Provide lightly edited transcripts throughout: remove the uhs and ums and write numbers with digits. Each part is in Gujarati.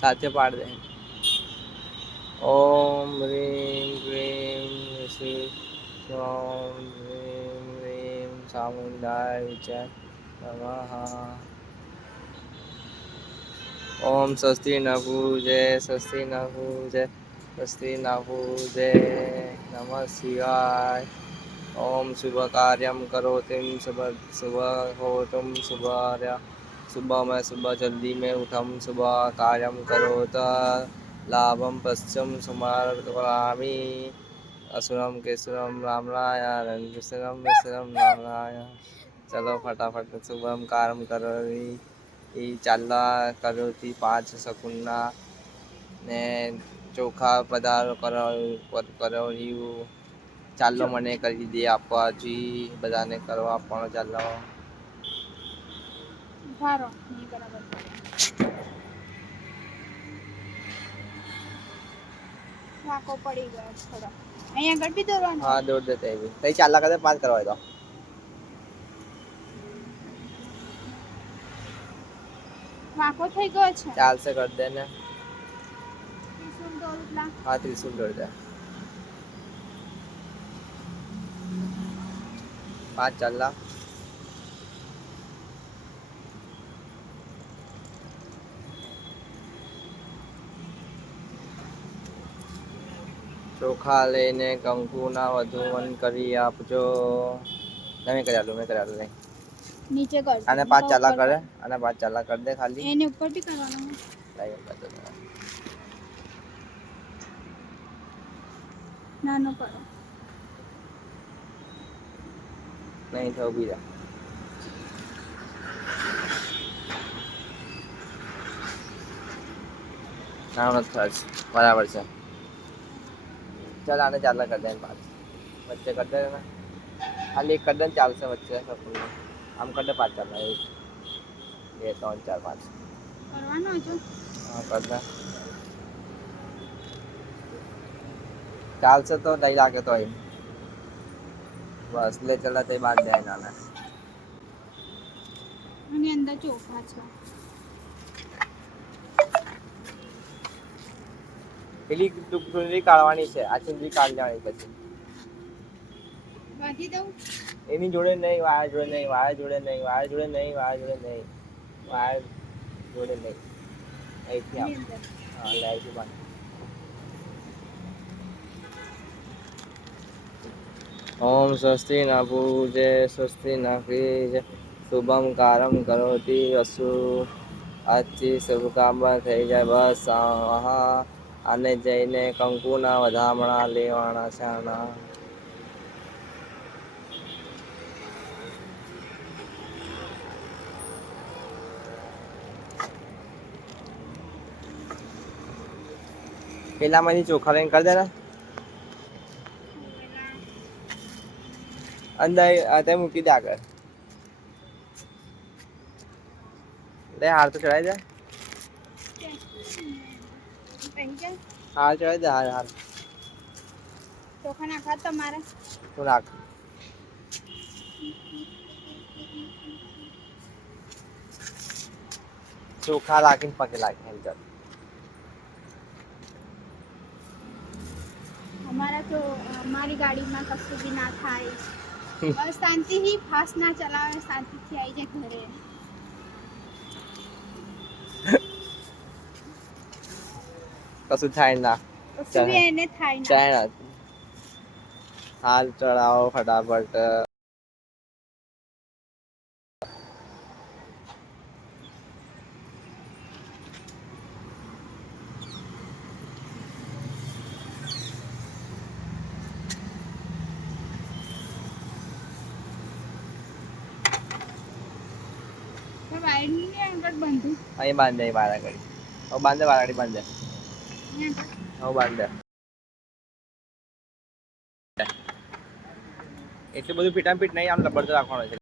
સાથે પાડ દે. ઓમ રીમ ક્રીમ શ્રી ઓમ રીમ રીમ ચામુંડાય વિચય નમઃ. ઓમ સ્વસ્તિ ન પૂજે સ્વસ્તિ ન પૂજે સ્વસ્તિ ન પૂજે નમઃ શિવાય. ઓમ શુભ કાર્યમ કરોતિમ શુભ હોતુમ શુભાર્ય सुबह में सुबह जल्दी में उठम सुबह कार्यम करोत लाभम पश्चिम सुमारयामि असुरम केसुरम रामराया रंगसरम विसरम रामराया. चलो फटाफट शुभम कार्यम करो એ ચાલવા કરોથી 5 શકુંના ને ચોખા પધારો કરાવ્યું. ચાલો મને કરી દે આપવા જી બધાને કરવા આપવાનો ચાલો. ભારો નહીં બરાબર. વાકો પડી ગયો થોડો. અહીંયા ગડબી દોરવાનો. હા દોડ દેતે એ તઈ ચાલલા કરે 5 કરવા દો. વાકો થઈ ગયો છે. ચાલશે કર દે ને. ત્રિશુલ દોરલા. હા ત્રિશુલ દોડ દે. 5 ચાલલા. ચોખા લઈને કંકુના વધુવન કરી આપજો. તમે કરી આલો મેં કરી આલો નહીં. નીચે કર. આને 5 ચાલલા કરે અને 5 ચાલલા કર દે ખાલી. એને ઉપર બી કરવાનું. લાઈવ કર દે. નાનો કરો. નહીં તો ઊભી રહે. નાનો થર્ચ બરાબર છે. ચાલ આને ચાલલા કર દે 5 વચ્ચે કર દે ને ખાલી એક કર દે ચાલશે વચ્ચે આમ કર દે 5 ચાલલા 1 2 3 4 5 કરવાનો હજુ. હા કર દે. ચાલશે તો નહીં લાગે તો એમ બસ લે ચલા તે બાંધ દે નાના. આની અંદર ચોખા છે. પેલી ચૂંટણી કાઢવાની છે આ ચૂંટણી કાઢી લેવાની પછી બાંધી દઉં. એની જોડે નહીં વાયા જોડે નહીં વાયા જોડે નહીં વાયા જોડે નહીં વાયા જોડે નહીં વાયા જોડે નહીં અહીંથી આમ હા લે અહીંથી બાંધ. ઓમ સ્વસ્તિ ન પૂજે સ્વસ્તિ ન ક્રિયે શુભમ કારમ કરોતિ અસુ આજથી શુભ કામ થઈ જાય બસ. આને જઈને કંકુના વધામણા લેવાના છે આના. પેલામાંથી ચોખા લઈને કરી દે ને અંદર તે મૂકી દે આગળ. લે હાર તો ચડાવી દે. હાર ચડાવી દે હાર. ચોખા નાખવા તમારે. તું નાખ. ચોખા લાગીને પગે લાગીને ચાલ. અમારા તો અમારી ગાડીમાં કશું બી ના થાય. બસ શાંતિથી ફાસ્ટ ના ચલાવે શાંતિથી આવી જાય ઘરે. કશું થાય ના કશું બી એને થાય ના. ચાય ના હાલ ચડાવો ફટાફટ. વાયરની આગળ બાંધું. અહીં બાંધે વાળા ઘડી હવે બાંધે વાળા ઘડી બાંધે હવે બાંધે. એટલું બધું પીટામ પીટ નહીં આમ લબડ તો રાખવાનો છે.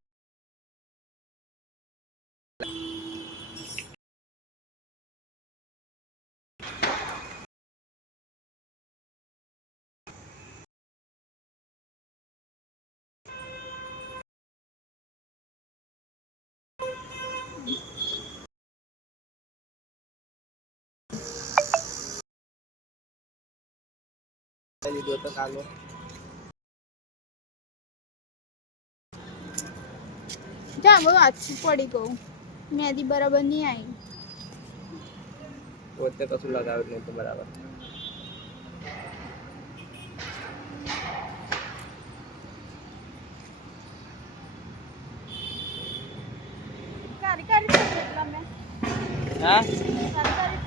લીધો તો કાલો જા બહુ આછું પડી ગયું મેદી બરાબર નહીં આવી પોતે કશું લગાવ્યું નહીં તો બરાબર કારી કારી એટલા મેં હા કારી કારી